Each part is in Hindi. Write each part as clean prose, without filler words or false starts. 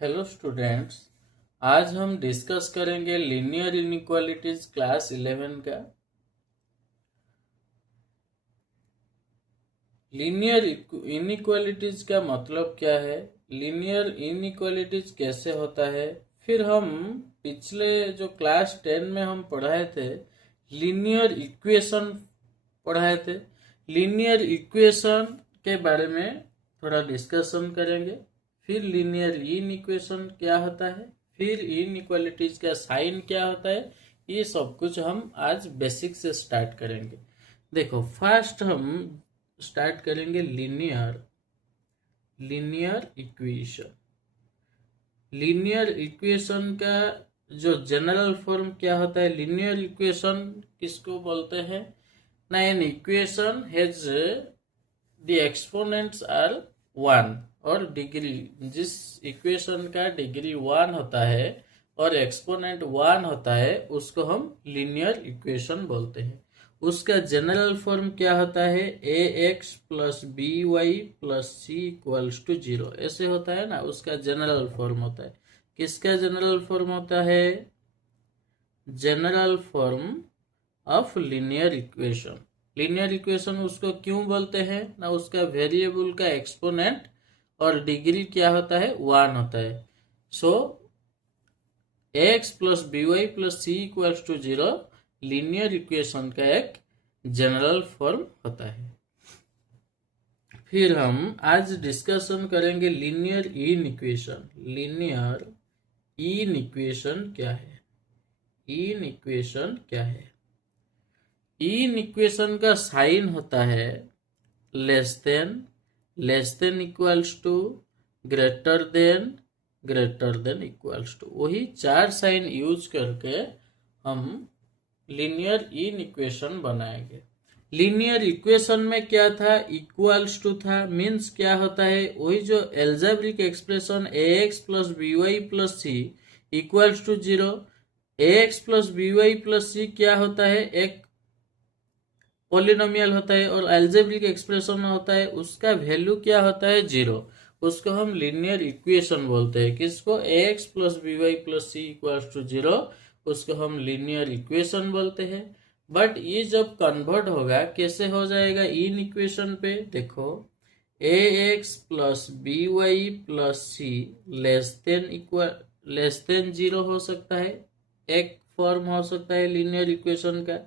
Hello students. आज हम डिस्कस करेंगे लीनियर इनइक्वालिटीज क्लास 11 का। लीनियर इनइक्वालिटीज का मतलब क्या है, लीनियर इनइक्वालिटीज कैसे होता है। फिर हम पिछले जो क्लास 10 में हम पढ़ाए थे लीनियर इक्वेशन पढ़ाए थे। लीनियर इक्वेशन के बारे में थोड़ा डिस्कशन करेंगे। फिर लीनियर इनइक्वेशन क्या होता है, फिर इनइक्वालिटीज का साइन क्या होता है, ये सब कुछ हम आज बेसिक से स्टार्ट करेंगे। देखो, फर्स्ट हम स्टार्ट करेंगे लीनियर इक्वेशन। लीनियर इक्वेशन का जो जनरल फॉर्म क्या होता है, लीनियर इक्वेशन किसको बोलते हैं ना, an equation has the exponents are 1 और डिग्री, जिस इक्वेशन का डिग्री 1 होता है और एक्सपोनेंट 1 होता है उसको हम लीनियर इक्वेशन बोलते हैं। उसका जनरल फॉर्म क्या होता है, a x plus B Y plus c equals to 0, ऐसे होता है ना, उसका जनरल फॉर्म होता है। किसका जनरल फॉर्म होता है, general form of linear equation. Linear equation उसको क्यों बोलते हैं ना, उसका वेरिएबल का एक्सपोनेंट और डिग्री क्या होता है, 1 होता है। So x plus B Y plus c equals to 0 linear equation का एक जनरल फॉर्म होता है। फिर हम आज डिस्कशन करेंगे linear in equation. Linear in equation क्या है, इन इक्वेशन क्या है। इन इक्वेशन का साइन होता है less than equals to, greater than equals to. वही चार साइन यूज करके हम लीनियर इन इक्वेशन बनाएंगे। लीनियर इक्वेशन में क्या था, इक्वल्स टू था, मीन्स क्या होता है, वही जो algebraic expression a x plus B Y plus c equals to 0। A x plus B Y plus c क्या होता है, एक पॉलिनोमियल होता है और एल्जेब्रिक एक्सप्रेशन होता है, उसका वैल्यू क्या होता है, 0। उसको हम लीनियर इक्वेशन बोलते हैं। किसको, a x plus B Y plus c equals to 0, उसको हम लीनियर इक्वेशन बोलते हैं। बट ये जब कन्वर्ट होगा कैसे हो जाएगा इन इक्वेशन पे, देखो, a x plus B Y plus c less than 0 हो सकता है, एक फॉर्म हो सकता है लीनियर इक्वेशन का।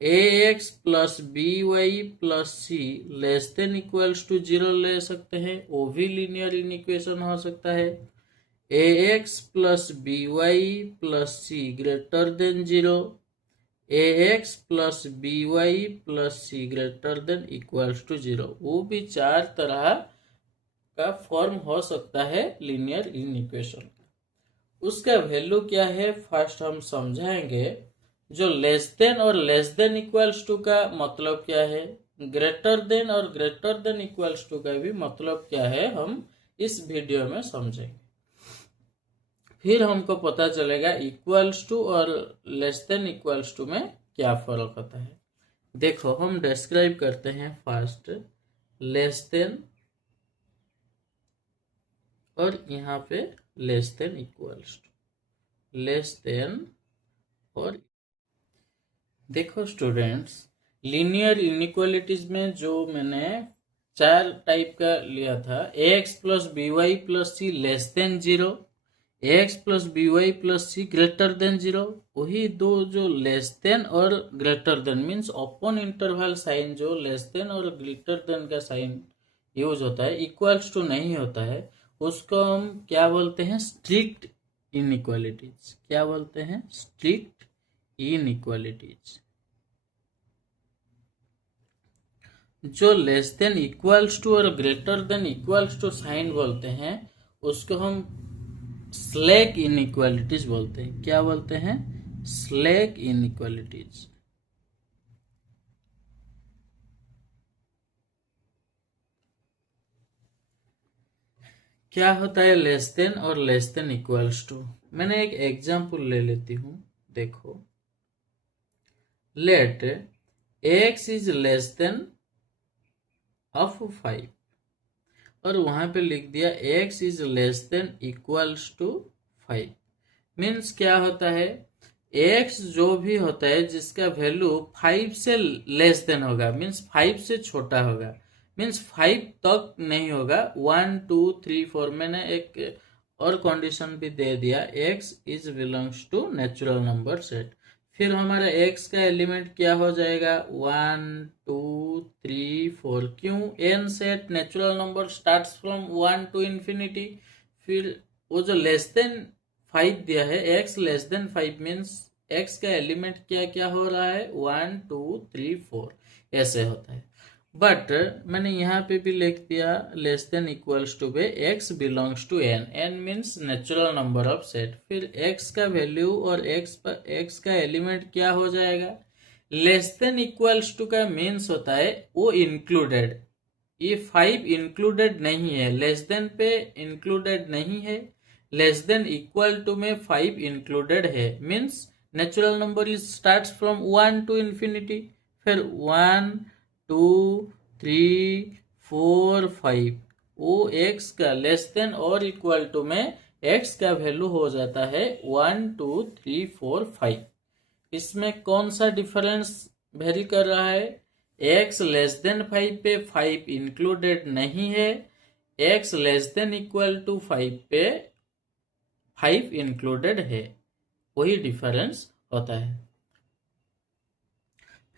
A x plus B Y plus c less than equals to 0 ले सकते हैं, वो भी लीनियर इन इक्वेशन हो सकता है। A x plus B Y plus c greater than 0, a x plus B Y plus c greater than equals to 0, वो भी चार तरह का फॉर्म हो सकता है लीनियर इन इक्वेशन का। उसका वैल्यू क्या है, फर्स्ट हम समझाएंगे। जो लेस देन और लेस देन इक्वल्स टू का मतलब क्या है, ग्रेटर देन और ग्रेटर देन इक्वल्स टू का भी मतलब क्या है, हम इस वीडियो में समझेंगे। फिर हमको पता चलेगा इक्वल्स टू और लेस देन इक्वल्स टू में क्या फर्क होता है। देखो, हम डिस्क्राइब करते हैं फर्स्ट लेस देन और यहाँ पे less than equals to, less than और देखो स्टूडेंट्स, लीनियर इनइक्वालिटीज में जो मैंने चार टाइप का लिया था, a x plus B Y plus c less than 0, a x plus B Y plus c greater than 0, वही दो जो लेस देन और greater than means open interval sign, जो लेस देन और ग्रेटर देन का साइन यूज होता है, इक्वल्स टू नहीं होता है, उसको हम क्या बोलते हैं, स्ट्रिक्ट इनइक्वालिटीज। क्या बोलते हैं, स्ट्रिक्ट इनइक्वालिटीज। जो लेस देन इक्वल्स टू और greater than equals to sign बोलते हैं, उसको हम स्लैक इनइक्वालिटीज बोलते हैं। क्या बोलते हैं, स्लैक इनइक्वालिटीज। क्या होता है लेस देन और लेस देन इक्वल्स टू, मैंने एक एग्जांपल ले लेती हूं। देखो, let x is less than of 5 और वहां पे लिख दिया x is less than equals to 5। Means क्या होता है, x जो भी होता है जिसका वैल्यू 5 से लेस देन होगा, मीन्स 5 से छोटा होगा, मीन्स 5 तक नहीं होगा, 1 2 3 4। मैंने एक और कंडीशन भी दे दिया, x is belongs to natural number set. फिर हमारा x का एलिमेंट क्या हो जाएगा, 1 2 3 4। क्यों, n set natural number starts from 1 to infinity. फिर वो जो लेस देन 5 दिया है, x less than 5 means x का एलिमेंट क्या क्या हो रहा है, 1 2 3 4 ऐसे होता है। बट मैंने यहाँ पे भी लिख दिया लेस देन इक्वल्स टू पे x belongs to n, n means natural number of set. फिर x का वैल्यू और x का एलिमेंट क्या हो जाएगा, लेस देन इक्वल्स टू का मीन्स होता है वो इंक्लूडेड। ये 5 इंक्लूडेड नहीं है, लेस देन पे इंक्लूडेड नहीं है, लेस देन इक्वल टू में 5 इंक्लूडेड है, means natural number is starts from 1 to infinity. फिर 1 2 3 4 5, वो x का लेस देन और इक्वल टू में x का वैल्यू हो जाता है 1 2 3 4 5। इसमें कौन सा डिफरेंस वेरी कर रहा है, x लेस देन 5 पे 5 इंक्लूडेड नहीं है, x less than equal to 5 पे 5 इंक्लूडेड है, वही डिफरेंस होता है।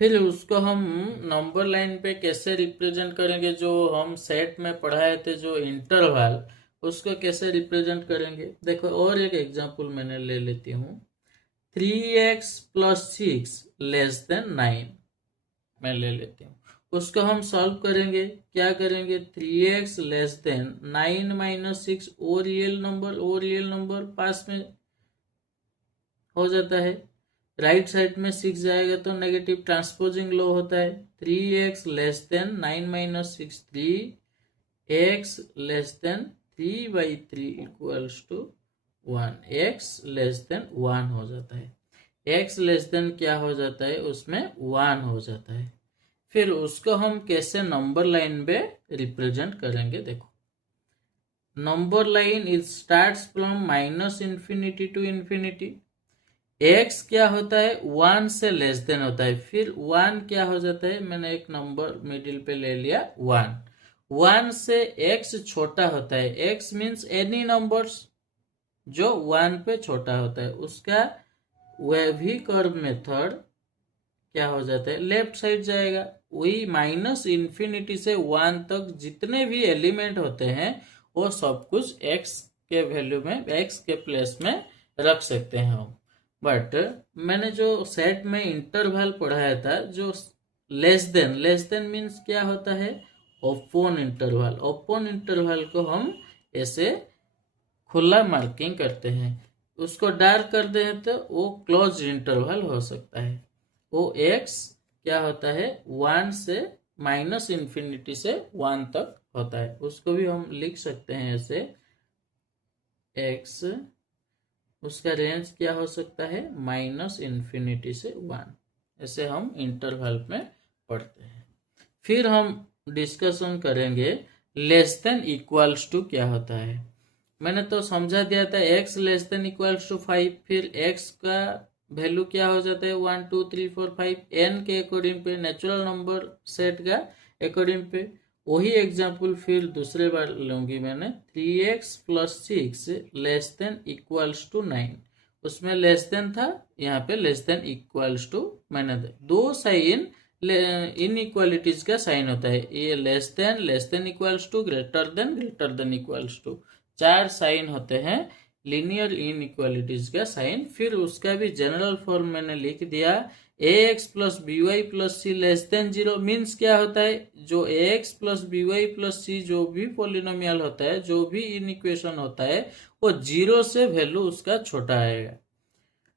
फिर उसको हम नंबर लाइन पे कैसे रिप्रेजेंट करेंगे, जो हम सेट में पढ़ाए थे जो इंटरवल, उसको कैसे रिप्रेजेंट करेंगे। देखो और एक एग्जांपल मैंने ले लेती हूँ, 3x प्लस 6 लेस देन 9 मैं ले लेती हूँ। उसको हम सॉल्व करेंगे, क्या करेंगे, 3x लेस देन 9 माइनस 6, ओ रियल नंबर पास में हो जाता है, राइट साइड में 6 जाएगा तो नेगेटिव ट्रांसपोजिंग लो होता है। 3x less than 9 minus 6 3x less than 3/3 equals to 1, x less than 1 हो जाता है, x लेस देन क्या हो जाता है, उसमें 1 हो जाता है। फिर उसको हम कैसे नंबर लाइन पे रिप्रेजेंट करेंगे, देखो number line is starts from minus infinity to infinity, x क्या होता है, 1 से लेस देन होता है, फिर 1 क्या हो जाता है, मैंने एक नंबर मिडिल पे ले लिया 1 से x छोटा होता है, x मीन्स एनी नंबर्स जो 1 पे छोटा होता है, उसका वेवी कर्व मेथड क्या हो जाता है, लेफ्ट साइड जाएगा। वही माइनस इंफिनिटी से 1 तक जितने भी एलिमेंट होते हैं वो सब कुछ x के वैल्यू में, x के प्लेस में रख सकते हैं हम। बट मैंने जो सेट में इंटरवल पढ़ाया था, जो लेस देन मीन्स क्या होता है, ओपन इंटरवल को हम ऐसे खुला मार्किंग करते हैं, उसको डार्क कर दे तो वो क्लोज इंटरवल हो सकता है। वो x क्या होता है, 1 से माइनस इंफिनिटी से 1 तक होता है, उसको भी हम लिख सकते हैं ऐसे, x उसका रेंज क्या हो सकता है, माइनस इंफिनिटी से 1, ऐसे हम इंटरवल में पढ़ते हैं। फिर हम डिस्कशन करेंगे लेस देन इक्वल्स टू क्या होता है। मैंने तो समझा दिया था x less than equals to 5, फिर x का वैल्यू क्या हो जाता है, 1 2 3 4 5 n के अकॉर्डिंग पे, नेचुरल नंबर सेट का अकॉर्डिंग पे। वही एग्जाम्पल फिर दूसरे बार लूंगी मैंने, 3x plus 6 less than equals to 9, उसमें लेस देन था, यहाँ पे लेस देन इक्वल्स टू, मैंने दो साइन इनइक्वालिटीज का साइन होता है, ये less than equals to, greater than equals to, 4 sign होते हैं लीनियर इनइक्वालिटीज का साइन। फिर उसका भी जनरल फॉर्म मैंने लिख दिया, ax plus by plus c less than 0 means क्या होता है, जो ax plus by plus c जो भी पोलिनोमियल होता है, जो भी इनइक्वेशन होता है, वो 0 से वैल्यू उसका छोटा आएगा।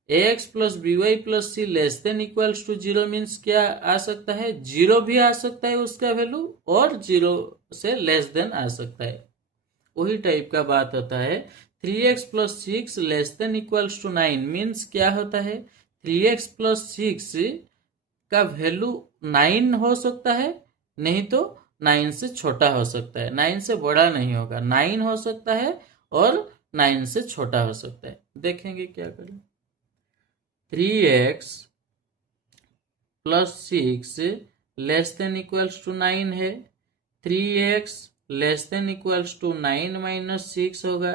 ax plus by plus c less than equals to 0 means क्या आ सकता है, 0 भी आ सकता है उसका वैल्यू, और 0 से लेस देन आ सकता है, वही टाइप का बात होता है। 3x plus 6 less than equals to 9 means क्या होता है, 3x प्लस 6 का वैल्यू 9 हो सकता है, नहीं तो 9 से छोटा हो सकता है, 9 से बड़ा नहीं होगा। 9 हो सकता है और 9 से छोटा हो सकता है। देखेंगे क्या करें। 3x plus 6 less than equals to 9 है। 3x less than equals to 9 minus 6 होगा।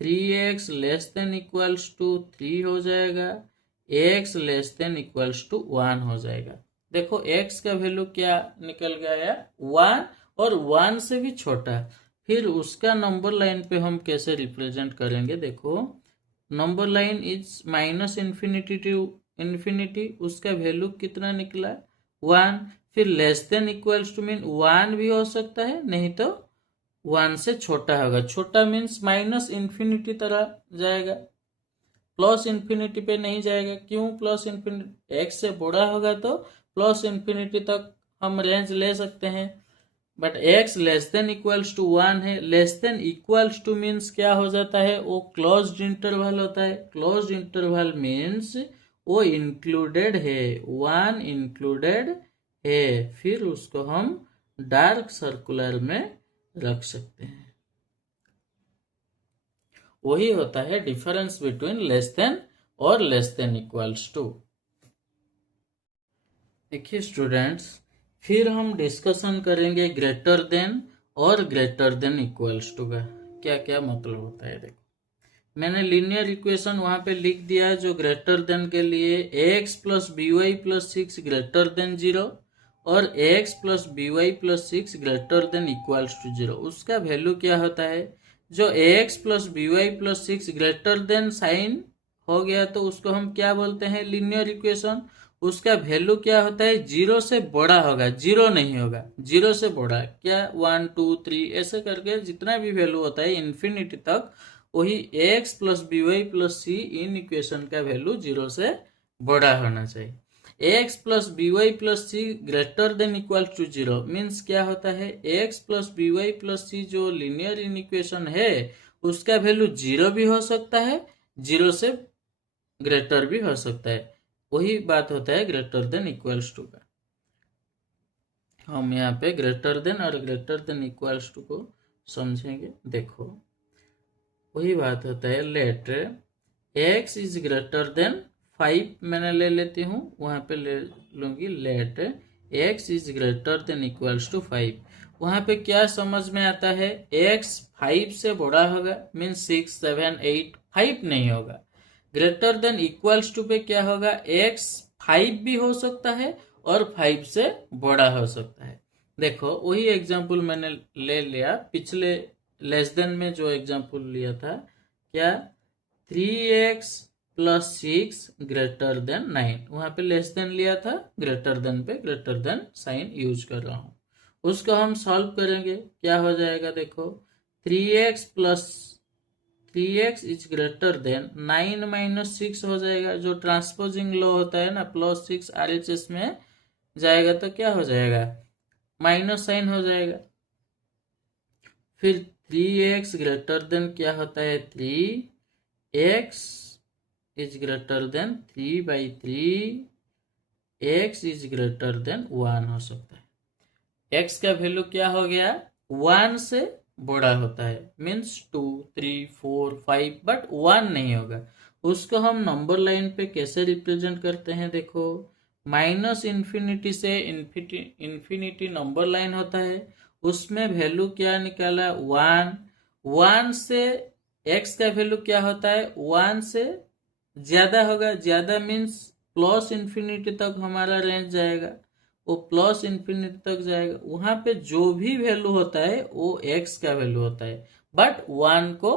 3x less than equals to 3 हो जाएगा। x less than equals to 1 हो जाएगा। देखो x का वैल्यू क्या निकल गया, 1 और 1 से भी छोटा। फिर उसका नंबर लाइन पे हम कैसे रिप्रेजेंट करेंगे। देखो number line is minus infinity to infinity, उसका वैल्यू कितना निकला, 1। फिर less than equals to mean 1 भी हो सकता है, नहीं तो 1 से छोटा होगा। छोटा मीन्स माइनस इन्फिनिटी तरह जाएगा, प्लस इन्फिनिटी पे नहीं जाएगा। क्यों प्लस इन्फिनिटी, x से बड़ा होगा तो प्लस इन्फिनिटी तक हम रेंज ले सकते हैं। But x less than equals to 1 है। Less than equals to means क्या हो जाता है, वो क्लोज्ड इंटरवल होता है। क्लोज्ड इंटरवल मीन्स वो इंक्लूडेड है, 1 इंक्लूडेड है। फिर उसको हम डार्क सर्कुलर में रख सकते हैं। वही होता है डिफरेंस बिटवीन लेस देन और लेस देन इक्वल्स टू। देखिए स्टूडेंट्स, फिर हम डिस्कशन करेंगे ग्रेटर देन और ग्रेटर देन इक्वल्स टू का क्या क्या मतलब होता है। देखो मैंने लीनियर इक्वेशन वहां पे लिख दिया है, जो ग्रेटर देन के लिए x plus B Y plus 6 greater than 0 और x plus B Y plus 6 greater than equals to 0। उसका वैल्यू क्या होता है, जो x plus B Y plus 6 greater than sign हो गया तो उसको हम क्या बोलते हैं, लीनियर इक्वेशन। उसका वैल्यू क्या होता है, 0 से बड़ा होगा, 0 नहीं होगा, 0 से बड़ा क्या 1 2 3 ऐसे करके जितना भी वैल्यू होता है इन्फिनिटी तक, वही x plus B Y plus c inequation का वैल्यू 0 से बड़ा होना चाहिए। x plus B Y plus c greater than equal to 0 means क्या होता है, x plus B Y plus c जो लीनियर इन इक्वेशन है उसका वैल्यू 0 भी हो सकता है, 0 से ग्रेटर भी हो सकता है। वही बात होता है ग्रेटर देन इक्वल्स टू का। हम यहाँ पे ग्रेटर देन और ग्रेटर देन इक्वल्स टू को समझेंगे। देखो वही बात होता है, let x is greater than 5 मैंने ले लेती हूँ, वहां पे ले लूंगी let x is greater than equals to 5। वहां पे क्या समझ में आता है, x 5 से बड़ा होगा मीन्स 6 7 8, 5 नहीं होगा। ग्रेटर देन इक्वल्स टू पे क्या होगा, x 5 भी हो सकता है और 5 से बड़ा हो सकता है। देखो वही एग्जाम्पल मैंने ले लिया पिछले लेस देन में, जो एग्जाम्पल लिया था क्या, 3x प्लस 6 ग्रेटर देन 9, वहां पे लेस देन लिया था, ग्रेटर देन पे ग्रेटर देन साइन यूज कर रहा हूं। उसको हम सॉल्व करेंगे, क्या हो जाएगा देखो, 3x plus 3x is greater then 9 minus 6 हो जाएगा। जो ट्रांसपोजिंग लॉ होता है ना, प्लस 6 RHS में जाएगा तो क्या हो जाएगा, माइनस साइन हो जाएगा। फिर 3x ग्रेटर देन क्या होता है, 3x is greater then 3/3, x is greater then 1 हो सकता है। x का वैल्यू क्या हो गया, 1 से बड़ा होता है मीन्स 2 3 4 5, बट 1 नहीं होगा। उसको हम नंबर लाइन पे कैसे रिप्रेजेंट करते हैं, देखो माइनस इन्फिनिटी से इन्फिनिटी नंबर लाइन होता है, उसमें वैल्यू क्या निकाला 1। 1 से x का वैल्यू क्या होता है, 1 से ज्यादा होगा, ज्यादा मीन्स प्लस इन्फिनिटी तक हमारा रेंज जाएगा, वो प्लस इन्फिनिटी तक जाएगा। वहां पे जो भी वैल्यू होता है वो x का वैल्यू होता है, बट 1 को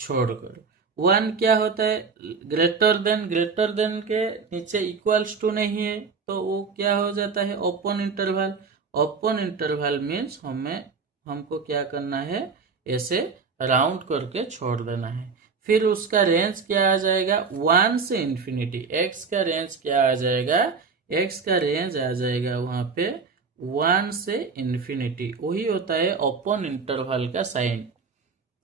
छोड़कर। 1 क्या होता है, ग्रेटर देन के नीचे इक्वल्स टू नहीं है तो वो क्या हो जाता है, open interval. Open interval means हमको क्या करना है, ऐसे राउंड करके छोड़ देना है। फिर उसका रेंज क्या आ जाएगा, 1 से इन्फिनिटी। x का रेंज क्या आ जाएगा, x का रेंज आ जाएगा वहां पे 1 से इन्फिनिटी। वही होता है ओपन इंटरवल का साइन,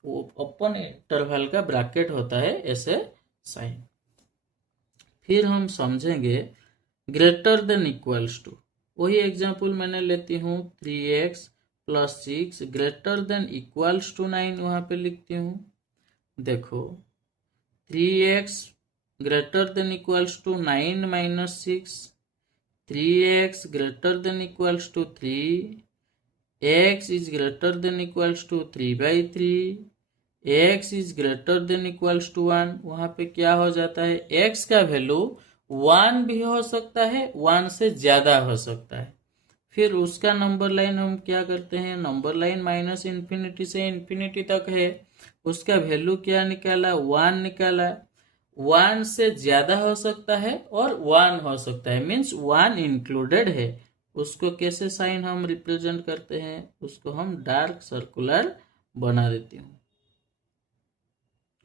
वो ओपन इंटरवल का ब्रैकेट होता है ऐसे साइन। फिर हम समझेंगे ग्रेटर देन इक्वल्स टू। वही एग्जांपल मैंने लेती हूँ, 3x plus 6 greater than equals to 9 वहां पे लिखती हूँ। देखो 3x greater than equals to 9 minus 6, 3x greater than equals to 3, x is greater than equals to 3/3, x is greater than equals to 1। वहां पे क्या हो जाता है, x का वैल्यू 1 भी हो सकता है, 1 से ज्यादा हो सकता है। फिर उसका नंबर लाइन हम क्या करते हैं, नंबर लाइन माइनस इन्फिनिटी से इन्फिनिटी तक है, उसका वैल्यू क्या निकाला, 1 निकाला। 1 से ज्यादा हो सकता है और 1 हो सकता है, मीन्स 1 इंक्लूडेड है। उसको कैसे साइन हम रिप्रेजेंट करते हैं, उसको हम डार्क सर्कुलर बना देती हूँ,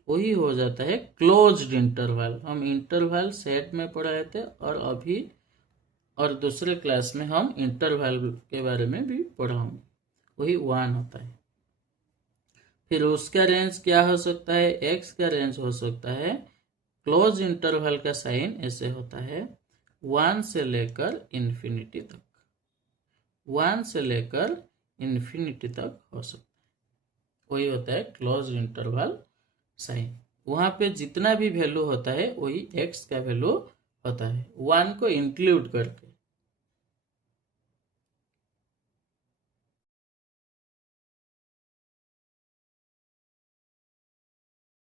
वही हो जाता है क्लोज्ड इंटरवल। हम इंटरवल सेट में पढ़ाए थे और अभी और दूसरे क्लास में हम इंटरवल के बारे में भी पढ़ाऊंगे, वही 1 होता है। फिर उसका रेंज क्या हो सकता है, x का रेंज हो सकता है, क्लोज इंटरवल का साइन ऐसे होता है 1 से लेकर इन्फिनिटी तक, 1 से लेकर इन्फिनिटी तक हो सकता है, वही होता है क्लोज इंटरवल साइन। वहां पे जितना भी वैल्यू होता है वही x का वैल्यू होता है, 1 को इंक्लूड करके।